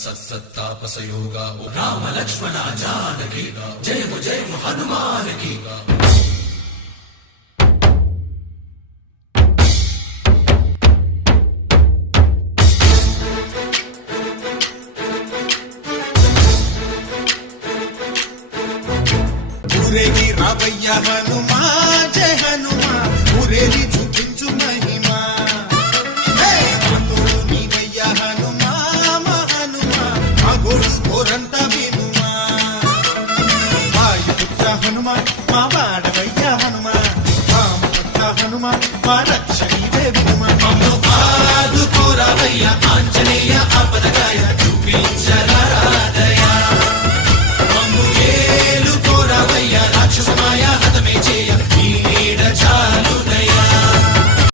सत्तापसयोगा राम लक्ष्मण जानकी जय हनुमान की। ఊరేగి రావయ్య హనుమా జయ హనుమా ఊరేగి చూపించు మహిమా నీవయ్య హనుమా మా హనుమా మా గోడు గోరంత వినుమా వాయుపుత్ర హనుమా మా వాడవయ్య హనుమా రామపుత్ర హనుమా మా రక్షణీదే వినుమా ఆదుకోరావయ్య ఆంజనేయ ఆపదగాయ చూపించరాదయా